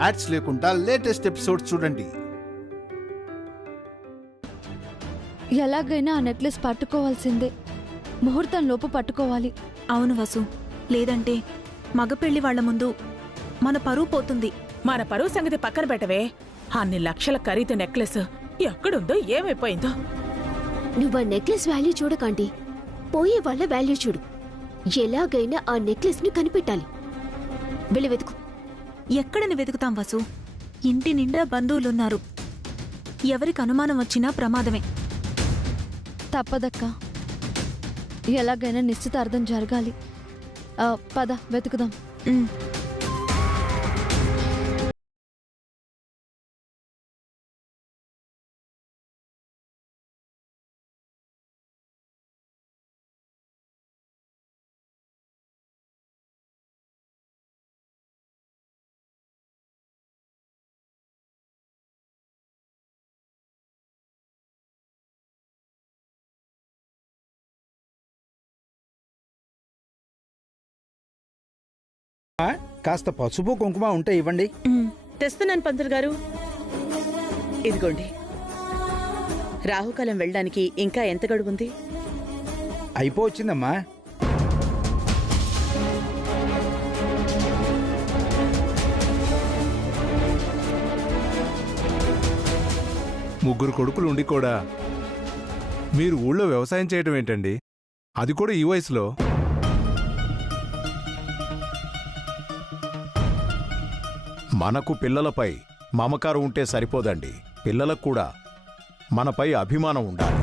Ads లేకుండా latest episode చూడండి. ఎలాగైనా ఆ నెక్లెస్ పట్టుకోవాల్సిందే. ముహూర్తం లోపు పట్టుకోవాలి. అవును వసు, లేదంటే మగ పెళ్లి వాళ్ల ముందు మన పరువు పోతుంది. మన పరువు సంగతి పక్కన పెట్టవే, అన్ని లక్షల ఖరీదు నెక్లెస్ ఎక్కడుందో ఏమైపోయిందో. నువ్వు ఆ నెక్లెస్ వాల్యూ చూడకండి, పోయే వాళ్ళ వాల్యూ చూడు. ఎలాగైనా ఆ నెక్లెస్ ను కనిపెట్టాలి. వెళ్ళి వెతుకు. ఎక్కడని వెతుకుతాం వసు? ఇంటి నిండా బంధువులున్నారు. ఎవరికి అనుమానం వచ్చినా ప్రమాదమే. తప్పదక్క, ఎలాగైనా నిశ్చితార్థం జరగాలి. పద వెతుకుదాం. కాస్త పసుపు కుంకుమ ఉంటే ఇవ్వండి. తెస్తున్నాను పంతులు గారు. ఇదిగోండి. రాహుకాలం వెళ్ళడానికి ఇంకా ఎంత గడువుంది? అయిపోవచ్చిందమ్మా. ముగ్గురు కొడుకులు ఉండి కూడా మీరు ఊళ్ళో వ్యవసాయం చేయటం ఏంటండి? అది కూడా ఈ వయసులో. మనకు పిల్లలపై మమకారం ఉంటే సరిపోదండి, పిల్లలకు కూడా మనపై అభిమానం ఉండాలి.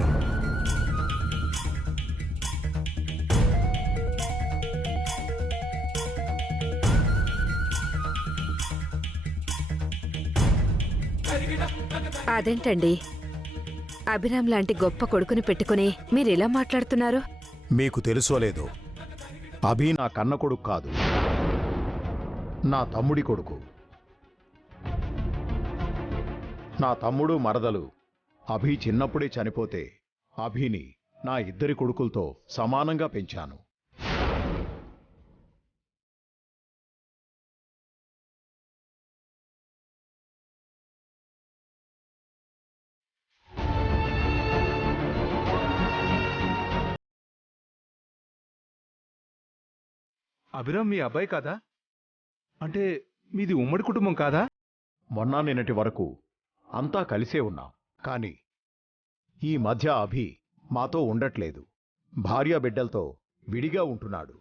అదేంటండి, అభిరామ్ లాంటి గొప్ప కొడుకుని పెట్టుకుని మీరిలా మాట్లాడుతున్నారు? మీకు తెలుసోలేదో, అభి నా కన్న కొడుకు కాదు, నా తమ్ముడి కొడుకు. నా తమ్ముడు మరదలు అభి చిన్నప్పుడే చనిపోతే అభిని నా ఇద్దరి కొడుకులతో సమానంగా పెంచాను. అభిరామ్ మీ అబ్బాయి కాదా? అంటే మీది ఉమ్మడి కుటుంబం కాదా? మొన్న నిన్నటి వరకు అంతా కలిసే ఉన్నాం, కాని ఈ మధ్య అభి మాతో ఉండట్లేదు. భార్య బిడ్డలతో విడిగా ఉంటున్నాడు.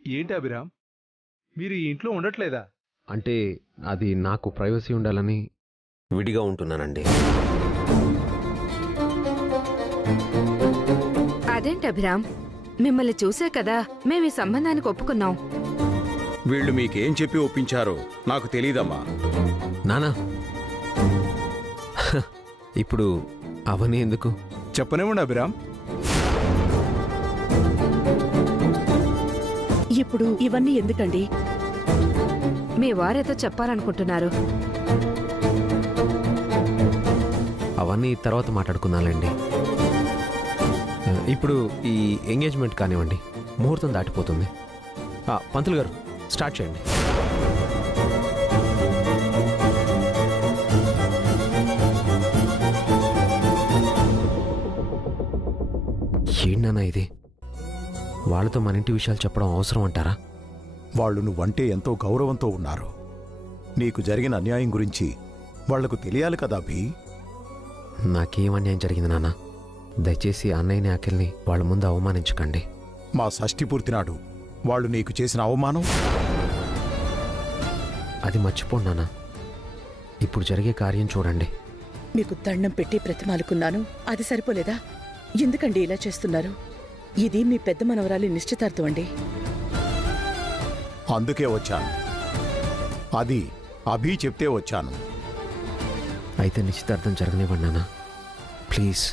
ఏంటి అభిరామ్, మీరు ఈ ఇంట్లో ఉండట్లేదా? అంటే అది నాకు ప్రైవసీ ఉండాలని విడిగా ఉంటున్నానండి. అదేంటి అభిరామ్, మిమ్మల్ని చూసే కదా మేము ఈ సంబంధానికి ఒప్పుకున్నాం. వీళ్ళు మీకేం చెప్పి ఒప్పించారో నాకు తెలీదమ్మా. నానా, ఇప్పుడు అవన్నీ ఎందుకు? చెప్పనేమండి అభిరామ్. ఇప్పుడు ఇవన్నీ ఎందుకండి? మీ వారేదో చెప్పాలనుకుంటున్నారు. అవన్నీ తర్వాత మాట్లాడుకుందాంలేండి. ఇప్పుడు ఈ ఎంగేజ్మెంట్ కానివ్వండి, ముహూర్తం దాటిపోతుంది. పంతులు గారు, స్టార్ట్ చేయండి. ఏంటన్నా ఇది? వాళ్ళతో మన ఇంటి విషయాలు చెప్పడం అవసరం అంటారా? వాళ్ళు నువ్వంటే ఎంతో గౌరవంతో ఉన్నారు. నీకు జరిగిన అన్యాయం గురించి వాళ్లకు తెలియాలి కదా అభి. నాకేం అన్యాయం జరిగింది నాన్న? దయచేసి అన్నయ్యని అఖిల్ని వాళ్ళ ముందు అవమానించకండి. మా షష్ఠి పూర్తి నాడు వాళ్ళు నీకు చేసిన అవమానం అది మర్చిపోండి నాన్న. ఇప్పుడు జరిగే కార్యం చూడండి. మీకు దండం పెట్టి ప్రతిమాలుకున్నాను, అది సరిపోలేదా? ఎందుకండి ఇలా చేస్తున్నారు? ఇది మీ పెద్ద మనవరాలి నిశ్చితార్థం అండి. అందుకే వచ్చాను. అది అభి చెప్తే వచ్చాను. అయితే నిశ్చితార్థం జరగనివ్వండి నాన్న, ప్లీజ్.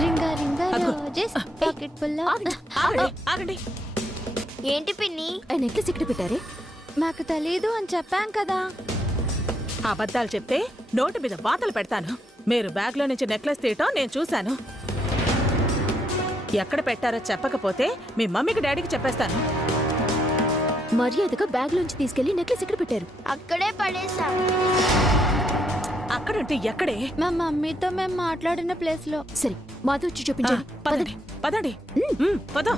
రింగా రింగా అదిగో. రోజెస్ పాకెట్ ఫుల్ ఆగండి. ఏంటి పిన్ని? ఆ నెక్లెస్ ఎక్కడ పెట్టారే? మాకు తెలీదు అని చెప్పాం కదా. అబద్ధాలు చెప్తే నోటి మీద వాతలు పెడతాను. మీరు బ్యాగ్లో నుంచి నెక్లెస్ తీయటం నేను చూశాను. ఎక్కడ పెట్టారో చెప్పకపోతే మీ మమ్మీకి డాడీకి చెప్పేస్తాను. మర్యాదగా బ్యాగ్ లోంచి తీసుకెళ్లి నెక్లెస్ ఎక్కడ పెట్టారు? అక్కడే పడేసాం. అక్కడంటే ఎక్కడే? మా మమ్మీతో మేము మాట్లాడిన ప్లేస్ లో. సరే, మాతో వచ్చి చూపించండి. పదండి పదండి. పద.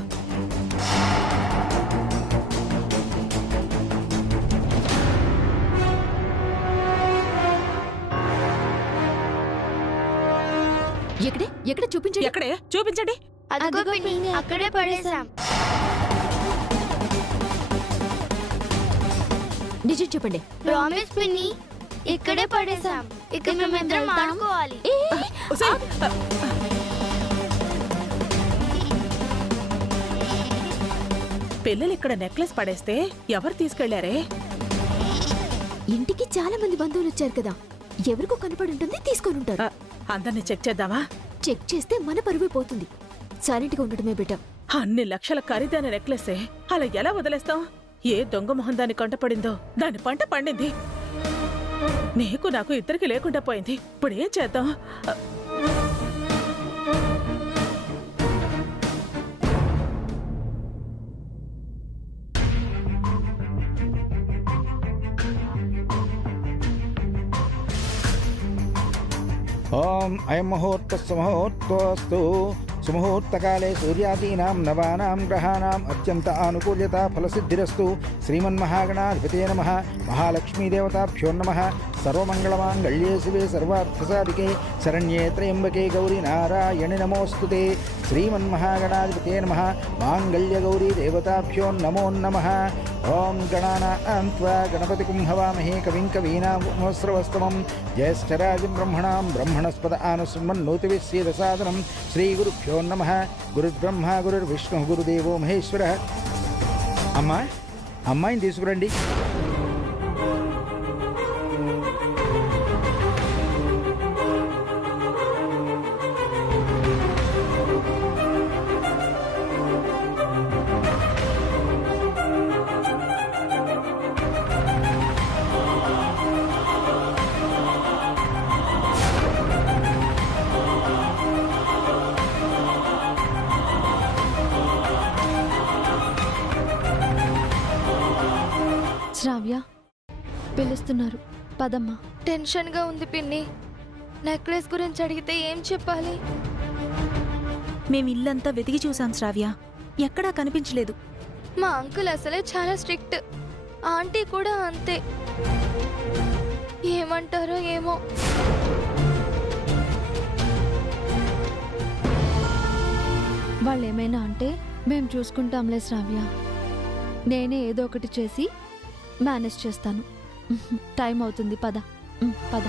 ఎక్కడే ఎక్కడ చూపించండి. ఎక్కడే చూపించండి. అదిగో పిన్ని, అక్కడే పడేసాం. నిజం చెప్పండి. ప్రామిస్ పిన్ని, ఇక్కడే పడేసాం. ఇక మేమిద్దరం ఆడుకోవాలి. పిల్లలు ఇక్కడ నెక్లెస్ పడేస్తే ఎవరు తీసుకెళ్లారే? ఇంటికి చాలా మంది బంధువులు వచ్చారు కదా, ఎవరికో కనపడి ఉంటుంది, తీసుకొని ఉంటారు. అందరినీ చెక్ చేద్దామా? చెక్ చేస్తే మన పరువే పోతుంది. సైలెంట్ గా ఉండటమే బెటర్. అన్ని లక్షల ఖరీదైన నెక్లెసే అలా ఎలా వదిలేస్తాం? ఏ దొంగ మొహం దాని కంటపడిందో దాని పంట పండింది. నీకు నాకు ఇద్దరికి లేకుండా పోయింది. ఇప్పుడు ఏం చేద్దాం? ఓం అయం ముహూర్తస్సు ముహూర్తోస్తు. సుముహూర్తకాలే సూర్యాదీనాం నవానాం గ్రహాణాం అత్యంత ఆనుకూల్యత ఫలసిద్ధిరస్తు. శ్రీమన్మహాగణాధిపతే నమః. మహాలక్ష్మీదేవతాభ్యో నమః. సర్వమంగళమాంగళ్యే శివే సర్వార్థసాధికే శరణ్యే త్రయంబకే గౌరీ నారాయణి నమోస్తుతే. శ్రీమన్మహాగణాధిపతే నమః. మాంగళ్యగౌరీ దేవతాభ్యో నమో నమః. ఓం గణానాం త్వా గణపతిం హవామహే కవిం కవీనాముపమశ్రవస్తమం. జ్యేష్ఠరాజం బ్రహ్మణాం బ్రహ్మణస్పద ఆనశృణ్వన్నోతివిశ్చేదసాదనం. శ్రీగురుభ్యో నమః. గురుర్బ్రహ్మ గురుర్విష్ణు గురుదేవో మహేశ్వరః. అమ్మా, అమ్మాయిని తీసుకురండి. శ్రావ్య పిలుస్తున్నారు, పదమ్మా. టెన్షన్ గా ఉంది పిన్ని. నెక్లెస్ గురించి అడిగితే ఏం చెప్పాలి? మేం ఇల్లంతా వెతికి చూసాం శ్రావ్య, ఎక్కడా కనిపించలేదు. మా అంకుల్ అసలే చాలా స్ట్రిక్ట్, ఆంటీ కూడా అంతే. ఏమంటారో ఏమో. వాళ్ళు ఏమైనా అంటే మేము చూసుకుంటాంలే శ్రావ్య. నేనే ఏదో ఒకటి చేసి మేనేజ్ చేస్తాను. టైం అవుతుంది, పద పద.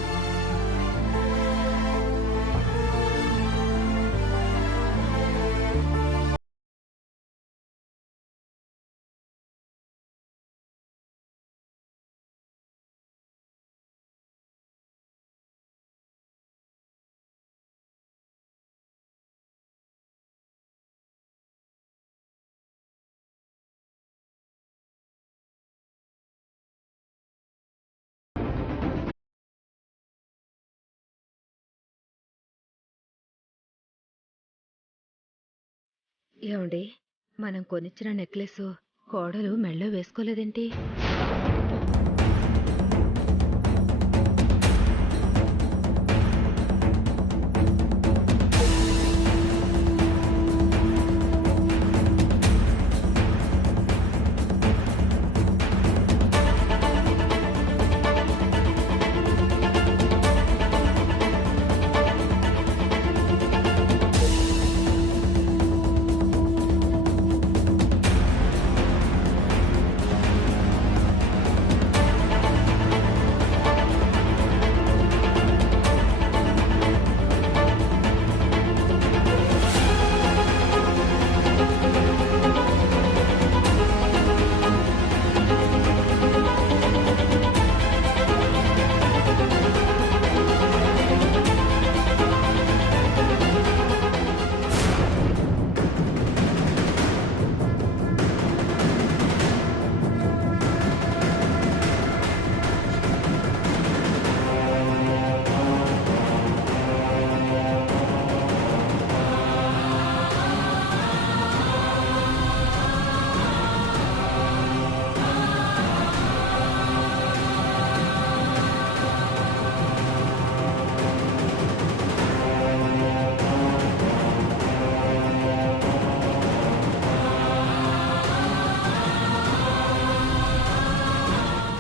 ఏమండి, మనం కొనిచ్చిన నెక్లెస్ కోడలు మెళ్ళో వేసుకోలేదేంటి?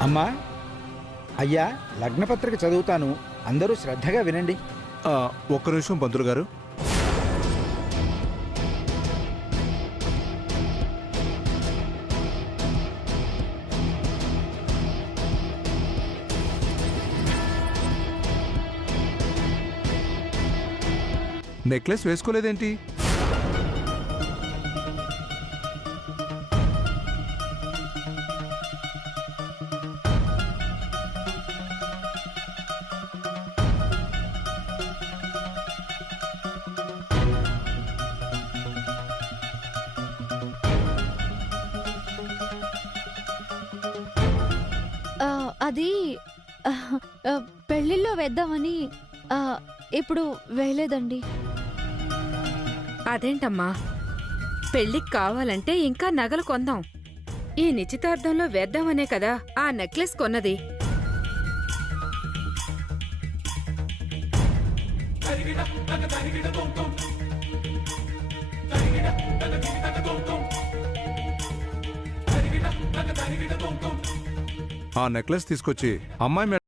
అమ్మా, అయ్యా, లగ్నపత్రిక చదువుతాను, అందరూ శ్రద్ధగా వినండి. ఒక్క నిమిషం పంతులు గారు. నెక్లెస్ వేసుకోలేదేంటి? అది పెళ్ళిళ్ళో వేద్దామని ఇప్పుడు వేయలేదండి. అదేంటమ్మా, పెళ్ళికి కావాలంటే ఇంకా నగలు కొందాం. ఈ నిశ్చితార్థంలో వేద్దామనే కదా ఆ నెక్లెస్ కొన్నది. ఆ నెక్లెస్ తీసుకొచ్చి అమ్మాయి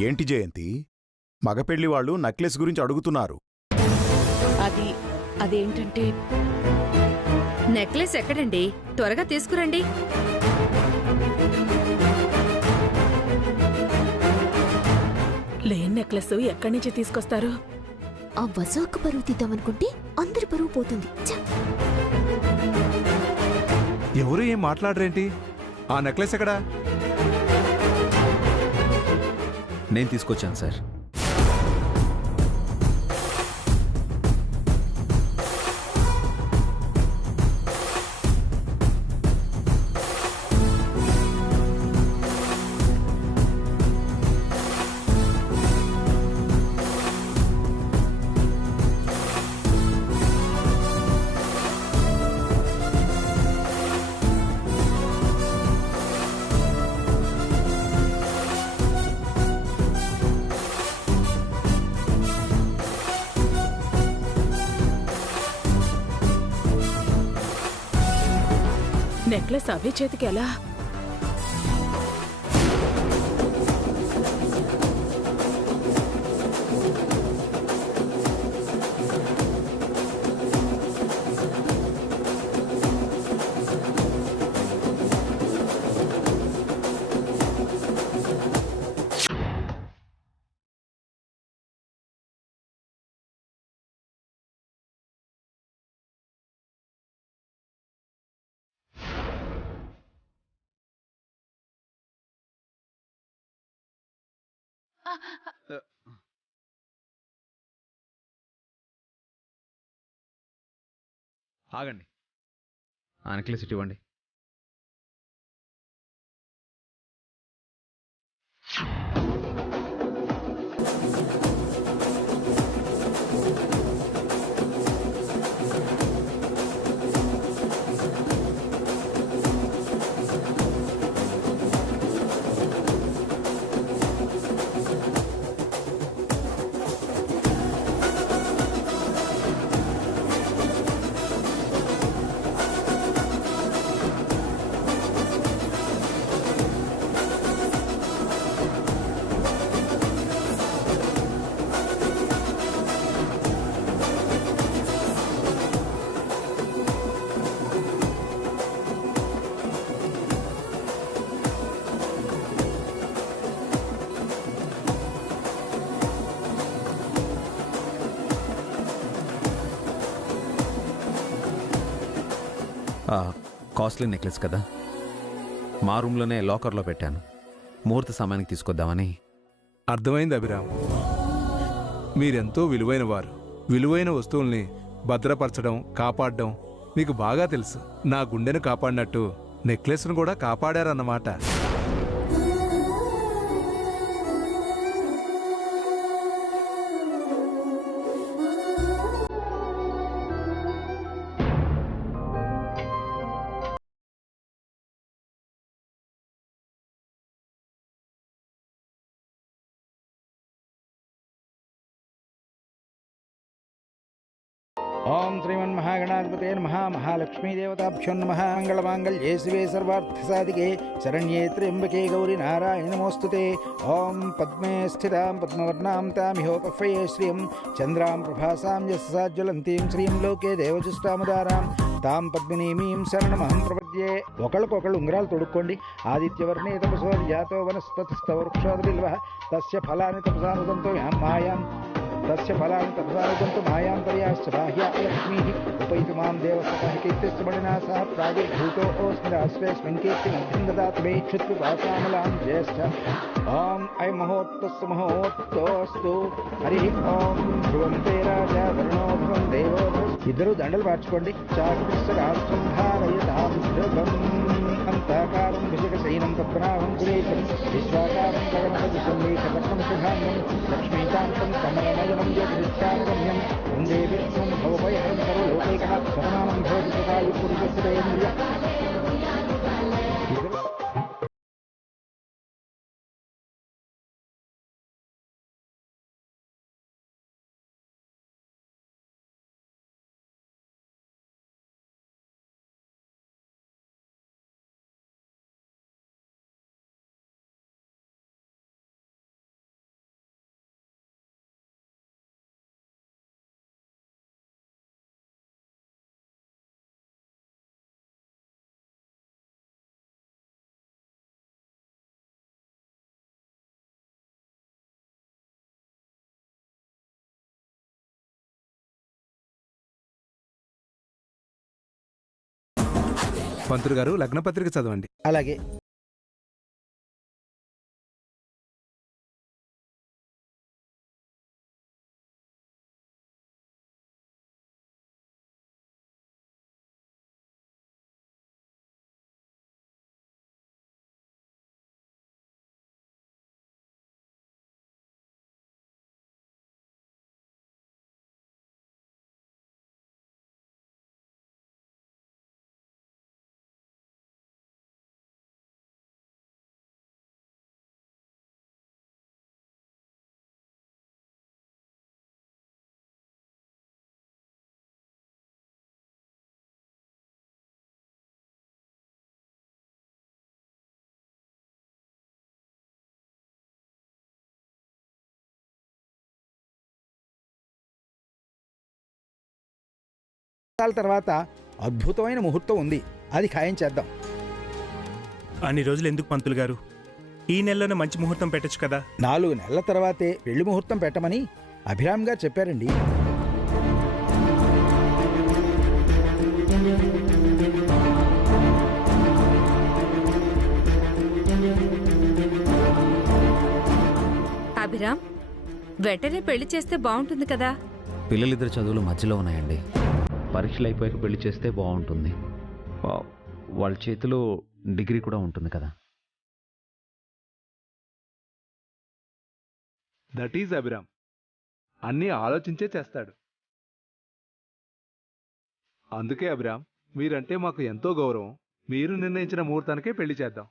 ఏంటి జయంతి, మగపెళ్లి వాళ్ళు నెక్లెస్ గురించి అడుగుతున్నారు. అదేంటంటే నెక్లెస్ ఎక్కడండి? త్వరగా తీసుకురండి. లేని నెక్లెస్ ఎక్కడి నుంచి తీసుకొస్తారు? ఆ వసోక పరువు తీద్దామనుకుంటే అందరి పరువు పోతుంది. ఎవరు ఏం మాట్లాడరేంటి? ఆ నెక్లెస్ ఎక్కడా? నేను తీసుకొచ్చాను సార్. నెక్లెస్ అవే చేతికి ఎలా? ఆగండి, ఆ నెక్లెస్ ఇవ్వండి. కాస్ట్లీ నెక్లెస్ కదా, మా రూమ్లోనే లాకర్లో పెట్టాను. ముహూర్త సమయానికి తీసుకొద్దామని. అర్థమైంది అభిరామ్, మీరెంతో విలువైన వారు. విలువైన వస్తువుల్ని భద్రపరచడం, కాపాడడం మీకు బాగా తెలుసు. నా గుండెను కాపాడినట్టు నెక్లెస్ను కూడా కాపాడారన్నమాట. ఓం శ్రీమన్మహాగణాధిపతే నమః. మహాలక్ష్మీదేవతాభ్యో నమః. మంగళమాంగళ్యే శివే సర్వార్థసాధికే శరణ్యే త్ర్యంబకే గౌరీ నారాయణి నమోస్తుతే. ఓం పద్మే స్థితాం పద్మవర్ణాం తామిహోపహ్వయే శ్రియం చంద్రాం ప్రభాసాం యస్సాజ్వలంతీం శ్రీం లోకే దేవజుష్టాముదారాం తాం పద్మినీమీం శరణమహం ప్రపద్యే. ఒకళ్ళకొకళ్ళు ఉంగరాలు తొడుక్కోండి. ఆదిత్యవర్ణే తపసో జాతో వనస్పతిస్తవ వృక్షోద బిల్వః తస్య ఫలాని తపసానుదంతో మాయాం తస్య ఫలాని తపసానుదంతో మాయాం పర్యాశ్చ బాహ్యా లక్ష్మీః ఉపైతు మాం దేవసతః కీర్తిస్య మణినా సహ ప్రాగిర్భూతో ఓస్మి రాష్ట్రేస్మిన్ కీర్తిమధ్యం దదాతు మే క్షుత్పిపాసామలాం జ్యేష్ఠ. ఓం ఐ మహోత్తస్సు మహోత్తోస్తు. హరి ఓం ధ్రువంతే రాజా వరుణో భవం దేవో. ఇద్దరు దండలు మార్చుకోండి. చాకృష్ణ రాష్ట్రం ధారయతాం ధ్రువం అంతాకారం భుజగశయనం పద్మనాభం సురేశం విశ్వాకారం గగనసదృశం మేఘవర్ణం శుభాంగం లక్ష్మీకాంతం కమలనయనం జ్యోతిష్టానగమ్యం వందే విష్ణుం భవభయహరం సర్వలోకైకనాథ శతమానం భవతి సదాయు పురుషస్యేంద్రియ. పంతులు గారు లగ్నపత్రిక చదవండి. అలాగే. తర్వాత అద్భుతమైన ముహూర్తం ఉంది. అది ఖాయం చేద్దాం. అన్ని రోజులు ఎందుకు పంతులు గారు? ఈ నెలలోనే మంచి ముహూర్తం పెట్టచ్చు కదా. 4 నెలల తర్వాతే పెళ్లి ముహూర్తం పెట్టమని అభిరామ్ గారు చెప్పారండి. అభిరామ్, వెంటనే పెళ్లి చేస్తే బాగుంటుంది కదా. పిల్లలిద్దరు చదువులు మధ్యలో ఉన్నాయండి. పరీక్షలు అయిపోయాక పెళ్లి చేస్తే బాగుంటుంది. వాళ్ళ చేతిలో డిగ్రీ కూడా ఉంటుంది కదా. That is Abhiram. అన్నీ ఆలోచించే చేస్తాడు. అందుకే అభిరామ్, మీరంటే మాకు ఎంతో గౌరవం. మీరు నిర్ణయించిన ముహూర్తానికే పెళ్లి చేద్దాం.